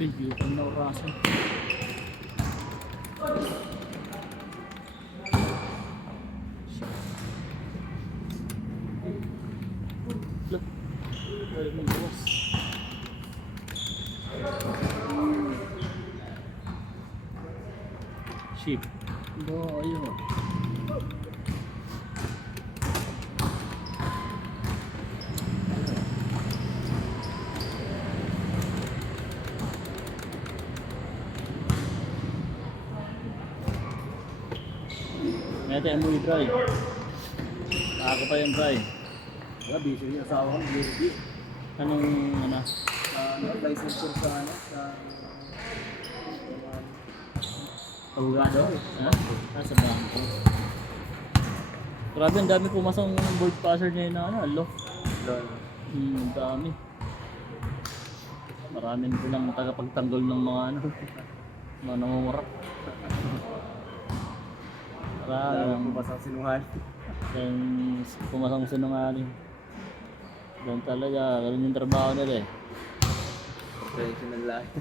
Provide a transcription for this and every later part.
Video ko na orasan. Look. Ay, magbuwas. Sheep. Ba, ayun. Ito yung muy dry. Ako pa yung dry. Wala, busy yung asawa ko, busy. Anong ano? License ko sa ano, sa... Abogado? Ha? Sa bangko. Grabe, ang dami pumasang board passer niya na ano, alo. Ang dami. Maraming silang tagapagtanggol ng mga ano, mga nangungurak. Maraming pumasang sinungal. yung pumasang sinungaling. Doon talaga, ganun yung trabaho nila eh. Traditional life.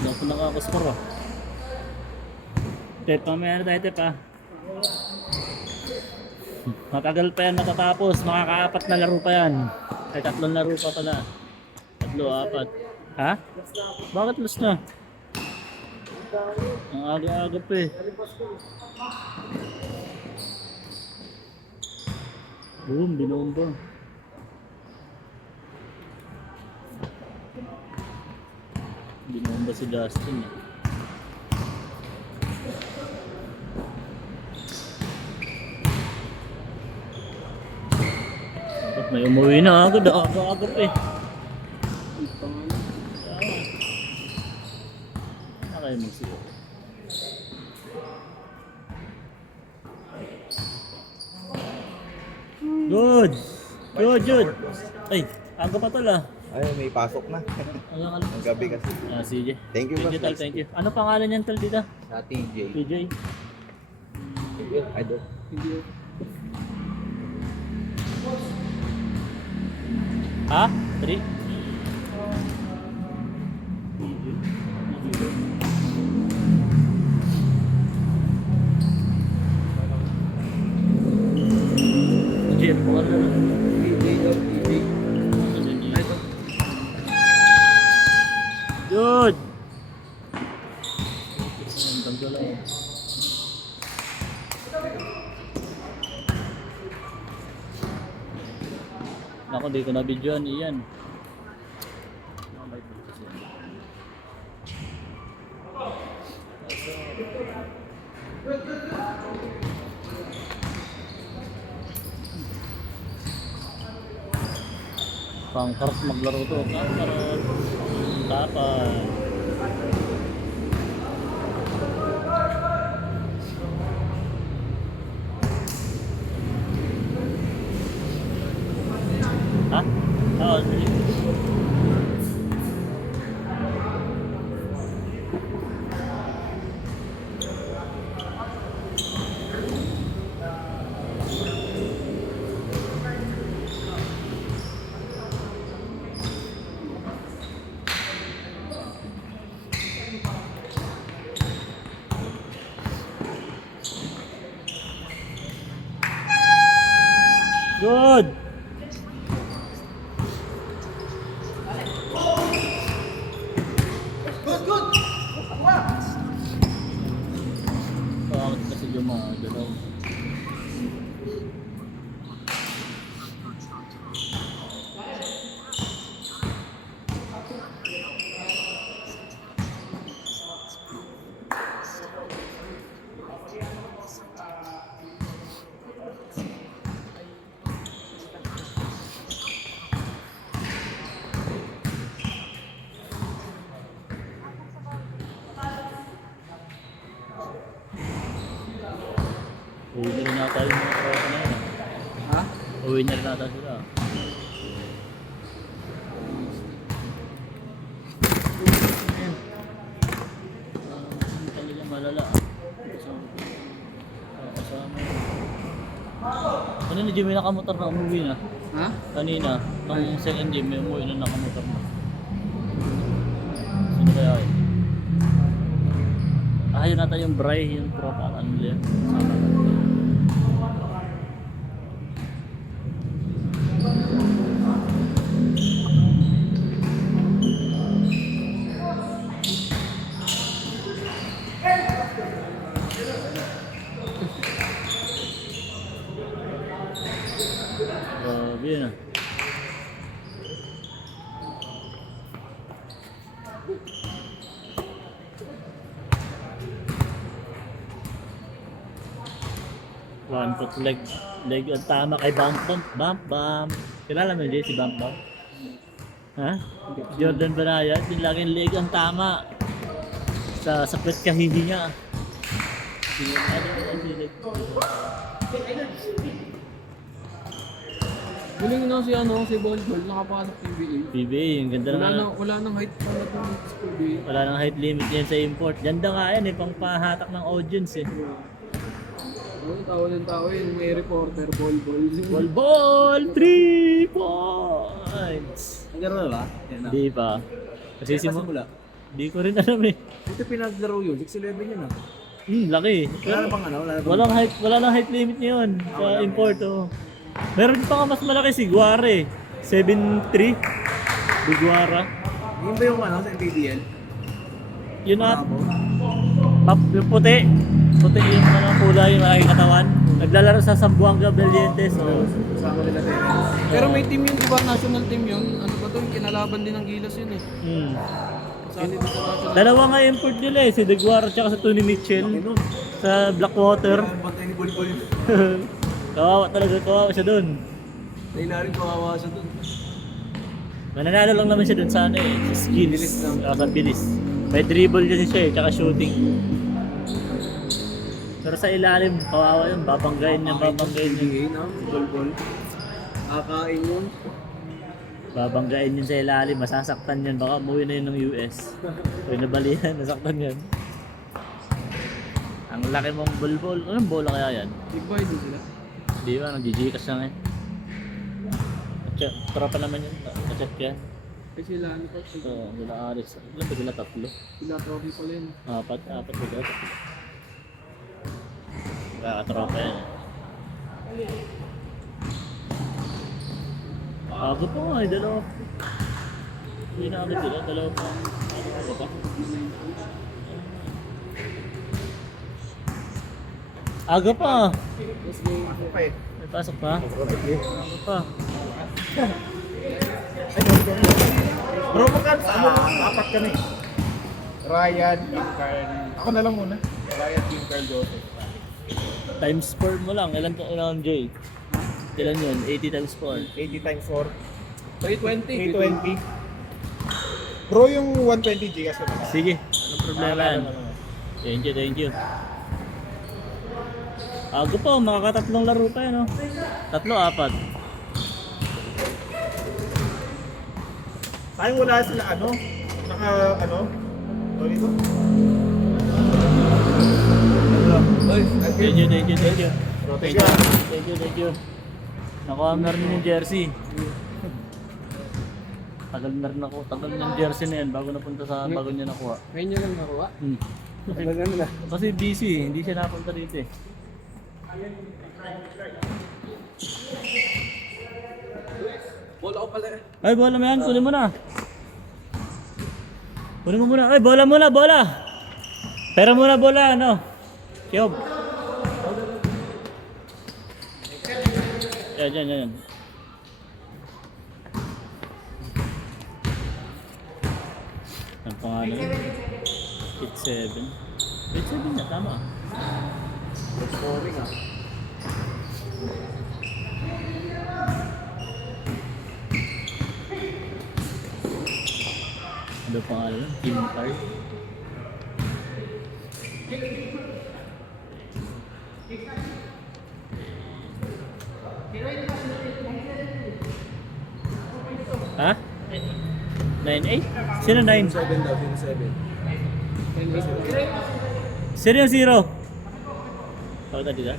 Doon ko nakakuskor ah. Tep, mamaya na tayo Tep ah. Matagal pa yan matatapos, makaka-4 na laro pa yan. Ay 3 laro pa pala. 3, 4. Ha? Bakit last na? Ang aga-aga pa eh. Boom, binomba. Binomba si Justin eh. Dapat may umuwi na agad, aga-aga pa eh. Kayo magsigo. Good! Good! Ay, aga pa tala. Ay, may pasok na. Ang gabi kasi. Ah, sige. Thank you, Thank you, boss. Tal. Thank you. Ano pangalan niyan, Tal, dito? Sa TJ. PJ? Idol. Ha? 3? Jeff, pangalan na. TJ daw, TJ. Good! Ang tanggal lang. Ako, di ko na videoan iyan. Pangkarap maglaro to. Pangkarap. Tapay. Ha? Oo, sige. Good! Bakit kasi gumagalaw? Uwi na rin nata yung mga tropa na yun. Ha? Uwi na rin nata sila. Talagang malala. So, Kanina Jimmy nakamotor na umuwi na. Ha? Kanina, nung second Jimmy umuwi na nakamotor na. Sino kaya yun? Yun nata yung Bray, yung tropa. Ano nila yun? Grabe yun ah. One foot leg ang tama kay Bump. Kilala mo yun si Bump? Ha? Jordan Banayad, yung laging leg ang tama. Sa pwet kahihinga. Galing na si Volbol, nakapasok PBA. PBA, yung ganda na. Wala nang height pa na sa PBA. Wala nang height limit yan sa import. Ganda nga yan pang pahatak ng audience Tawa ng tao yun, may reporter, Volbol. Ball 3 points! Naglaro na ba? Yan na. Di pa. Kasi Pasimula. Di ko rin alam Ito pinaglaro yun, 6'11 yun ah. Laki. Wala na bang ano? Wala nang height limit niyon sa import. Oh. Meron pa nga mas malaki si Guare. 7'3". Si Guara. Yun ba yung ano sa PBL? Yun at yung puti. Puti yung kulay, yung malaking katawan. Naglalaro sa Zamboanga Brilliantes. Kasama nila Terence. Pero may team yun, di ba? National team yun. Ano ba to? Kinalaban din ng Gilas yun eh. Kasali din sa national. Dalawa nga import nila si De Guara at sa Tony Mitchell sa Blackwater. Bantay ni Bolibol. Kawawa siya dun. Nailarin kawawa siya dun. Mananalo lang naman siya dun sa ano sa skills. Bilis lang. Sa bilis. May dribble din siya tsaka shooting. Pero sa ilalim, kawawa yun, babanggain niya. PBA na, Bolibol. Kakain yun. Babanggain yun sa ilalim, masasaktan yun. Baka umuwi na yun ng US. Kung nabalihan, nasaktan yun. Ang laki mong bulbol. Anong bola kaya yan? Big boy din sila. Di ba, nag-GGCash lang eh. Tropa naman yun, na-check yan. Eh sila, ano pa? So, sila Alex. Ilan ba sila? Tatlo? Sila trophy pala yun. Apat sila. Kakatropa yan. Ako pa nga dalawa. Hindi na agad sila, dalawa pa. Ako pa. Aga pa. Let's go. Okay. May pasok pa? Aga pa. Bro, magkano sa ano? Apat kami. Ryan, Kim Carl. Ako na lang muna. Ryan, Kim Carl, Joseph. Times 4 mo lang. Ilan Jay? Ilan yun? 80 times 4. 80 times 4. 320. 320. Bro, yung 120 gigas ko na lang. Sige. Anong problema yan? Thank you. Aga pa, makakatatlong laro pa yan, no? 3, 4. Sayang wala sila ano? Ano dito? Thank you. Thank you. Nakuha na rin yung jersey. Tagal na rin ako. Tagal ng jersey na yan bago niya nakuha. Ngayon nyo lang nakuha. Kasi busy, hindi siya napunta dito eh. Bola ko pala eh. Ay, bola mo yan. Kunin mo na. Kunin mo muna. Ay, bola muna, bola. Pera muna, bola, ano? Kiob. Yan. Ang pangalan yun? 8-7. 8-7 na, tama. Scoring ah. Ano pangalan yun? Kim Card. Ha? 9-8? Sino 9? 7 daw, yung 7. Sino yung 0? Tawag tadi ka?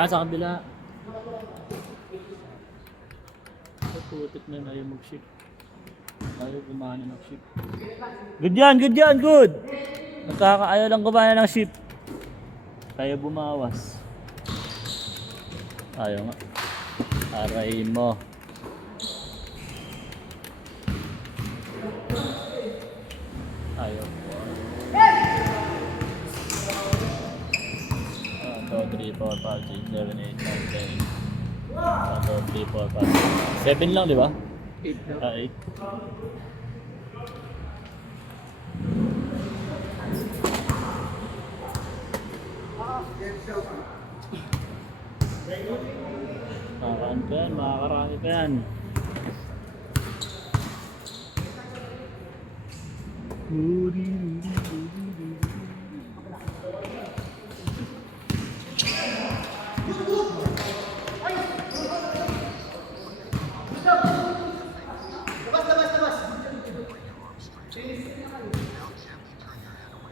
Sa kabila. Putik na ayaw mag-ship. Ayaw gumana ng ship. Good yan, good! Ayaw lang gumana ng ship. Kaya bumawas. Ayaw nga. Aray mo. Ayaw. 1, 2, 3, 4, 5, 6, 7, 8, 9, 10. 1, 2, 3, 4, 5, 7 lang, di ba? 8 na. 8. Makakaan pa yan, makakarami pa yan.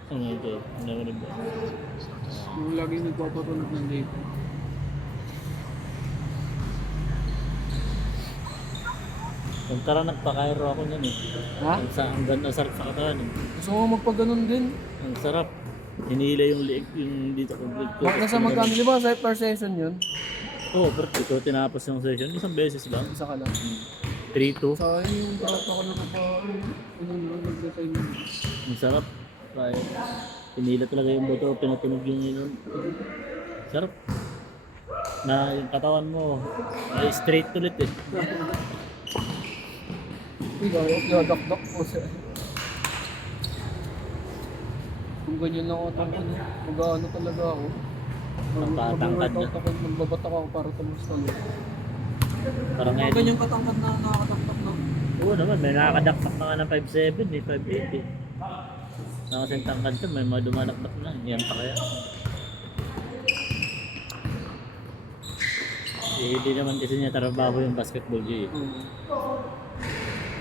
Ano ito? Ano ba? Yung laging nagpapatunog ng dito. Kung tara nagpakairo ako niyan eh. Ha? Ang ganda sarap sa katawan eh. Gusto mo magpaganon din. Ang sarap. Hinila yung liig yung dito ko. Bakit nasa magkano? Di ba sa per session yun? Oo, pero ito tinapos yung session. Isang beses lang. Isa ka lang. 3-2. Sayang yung bata ka na pa. Ano na, nag-design mo. Ang sarap. Kaya hinila talaga yung buto. Pinatunog yung yun. Sarap. Na yung katawan mo ay straight ulit eh. Ikaw, dadakdak po siya. Kung ganyan lang ako tangkan, mag-ano talaga ako. Magpatangkad na. Magbabatak ako para tumus talaga. Parang ngayon. Ganyan katangkad na nakakataktak na. Oo naman, may nakakadaktak na nga ng 5'7 eh, 5'8 eh. Nakasing tangkad ka, may mga dumadaktak na. Yan pa kaya. Eh, hindi naman kasi niya trabaho yung basketball niya eh.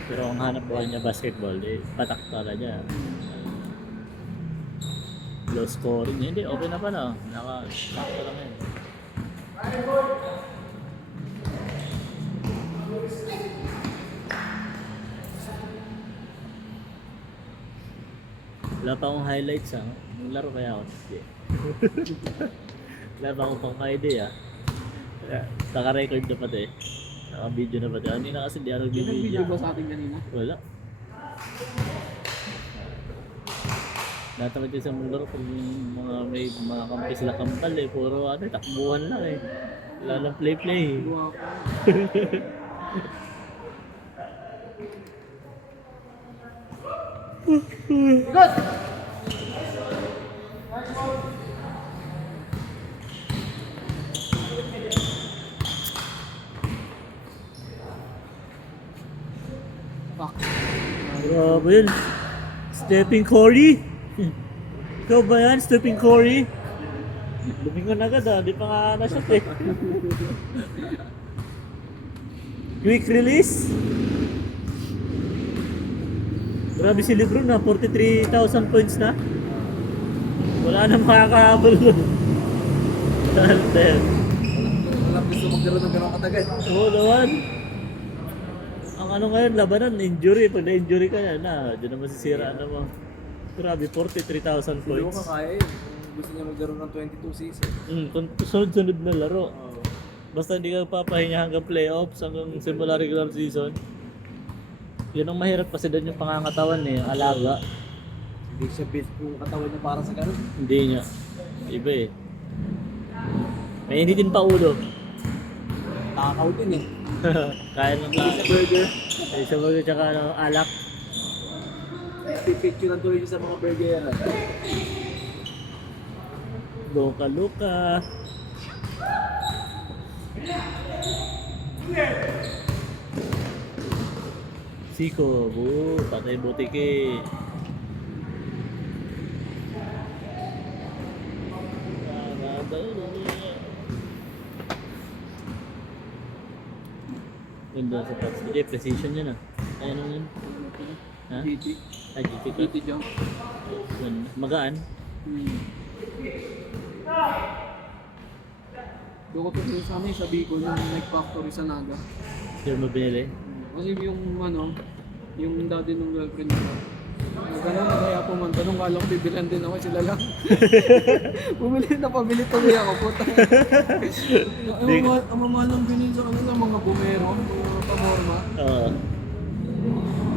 Pero ang hanap buhay niya basketball, eh, patak pala niya. Low scoring, hindi, okay na pala. Naka-sakto lang yan. Wala pa akong highlights ha. Laro kaya ako. Hindi. Wala pa akong pang-idea. Naka-record na pati. Naka-video na pati. Hindi na kasi di ako Yung video nag-video. ba sa atin kanina? Wala. Natamad yung sa mga laro pag may mga kampi sila kampal eh. Puro ano, takbuhan lang eh. Wala lang play-play. Gawa ko. Fuck. Grabe yun. Stephen Curry. Ikaw ba yan, Stephen Curry? Lumingon agad ah, di pa nga na-shot eh. Quick release. Grabe si Lebron na, 43,000 points na. Wala na makakahabol doon. Walang gusto magkaroon ng gano'ng katagal. Oo naman. Ang ano ngayon, labanan, injury. Pag na-injury ka yan, dyan naman sisira na mo. Grabe, 43,000 Hindi ko points. kakaya yun. Kung gusto niya magkaroon ng 22 season. Kung sunod-sunod na laro. Oo. Basta hindi ka papahinga hanggang playoffs, hanggang simula regular season. Yun ang mahirap kasi doon yung pangangatawan eh, alaga. Hindi siya built yung katawan niya para sa gano'n. Hindi niya. Iba eh. May initin pa ulo. Takaw din eh. Kaya nang Hindi sa burger. sa mga tsaka ano, alak. Pipicture ang tuloy niya sa mga burger. Luka-luka. Siko, patay butiki. Ganda sa touch. Hindi, precision yun ah. Ayun yun. Ha? GT. Ay, GT ka. GT jump. Yun, magaan. Doon ko tuloy sa amin sa Bicol, yung Nike Factory sa Naga. Yun mo binili. Kasi yung yung daddy ng girlfriend ko. Gano'n, kaya pumunta nung kala ko bibilan din ako, sila lang. Pabili tuloy ako, puta. Ang mamahal ng binili sa kanila, mga bumero, mga pamorma. Oo.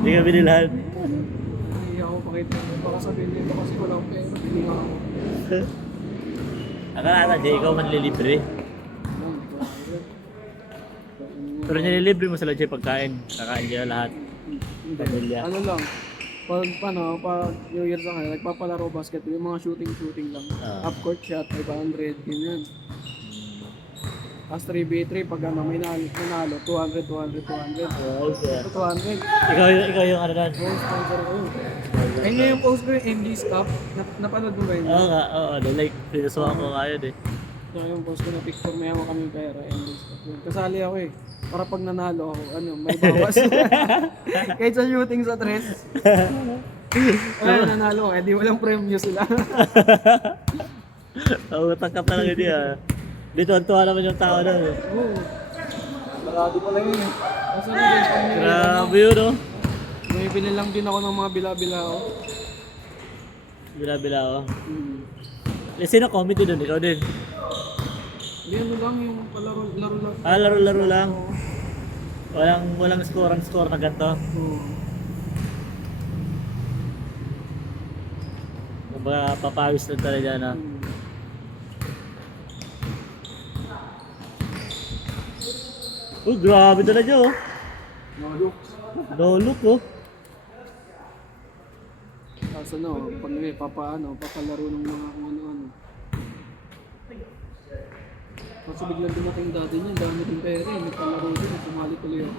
Hindi ka binilhan. Hindi ako pakita. Baka sabihin dito kasi wala akong pera, bili nga ako. Akala Jay, ikaw manlilibre. Hindi ko alam. Pero nililibre mo sila Jay pagkain. Kakain nila lahat. Pamilya. Ano lang, pag New Year sa kanila, nagpapalaro basketball, yung mga shooting lang. Ah. Up court shot, 500, ganyan. Tapos 3v3, pag may nanalo, 200. Oh, yeah. 200. Ikaw yung ano na. Oh, sponsor ko yun. Ayun nga yung post ko yung MG's Cup. Napanood mo ba yun? Oo nga, oo. Like, pinasuhan ko nga yun eh. Kaya yung post ko na picture, may hawak kami pera, MG's Cup. Yun. Kasali ako eh. Para pag nanalo ako, may bawas. Kahit sa shooting sa tres. Ay, nanalo ako, di walang premyo sila. Utang ka talaga niya. Dito, tuwa naman yung tao na. Oo. Marado pala yun eh. Kasi na guys, pag may Grabe yun, no? bumibili lang din ako ng mga bila-bila ako. Bila-bila ako. Hmm. Sino comedy doon? Ikaw din. Hindi ano lang yung palaro lang. Ah, laro-laro lang. Walang score na ganito. Oo. Kumbaga, papawis lang talaga na. Oh, grabe talaga oh. Nalok. Dolok oh. Kaso pag papalaro ng mga kung ano-ano. Kaso biglang dumating dati niya, dami din pera eh. Nagpalaro din, sumali tuloy ako.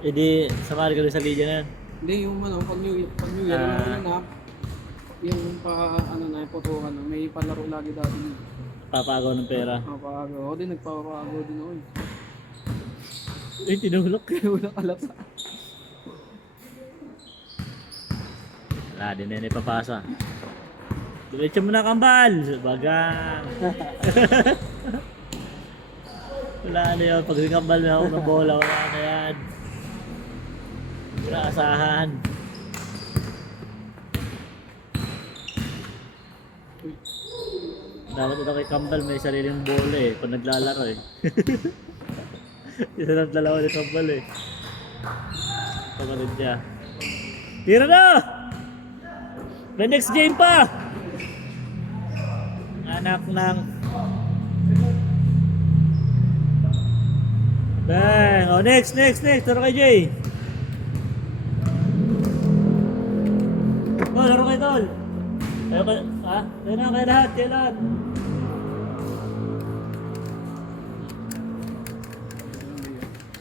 E di, samari ka rin sa liga na yan. Hindi, yung pag New Year, yung yung potokan na, may palaro lagi dati niya. Papagaw ng pera. Napapagaw ako din, nagpapagaw din ako eh. Eh, tinulok. Wala kalasa. Wala, din na ipapasa. Diretso mo na kambal! Bagang! Wala na yun. Pag kambal na ako ng bola, wala na yan. Wala asahan. Dapat ito kay Kambal may sariling bola eh. Pag naglalaro eh. Isa lang dalawa ni Kambal eh. Pagkalit niya. Tira na! May next game pa! Anak ng... Bang! Oh, next! Laro kay Jay! Oh, laro kay Tol! Kaya lahat!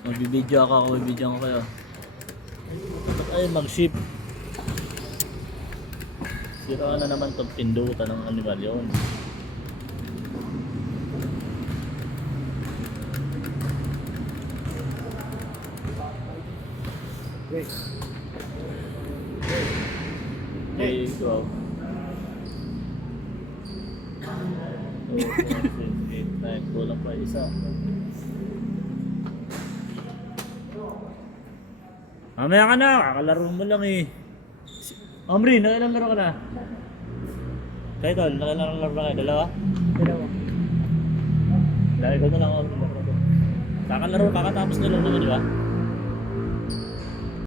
Magbibideo ako kayo. Ay, mag-ship. Sira na naman itong pindutan ng animal yun. Wait. Okay, go. 2, 4, 6, 8, 9. Kulang pa isa. Mamaya ka na, kakalaro mo lang eh. Omri, nakailang laro ka na? Kayo tol, nakailang laro na kayo? Dalawa? Dalawa. Dahil ko na lang Omri laro ko. Kakalaro, kakatapos na laro, di ba?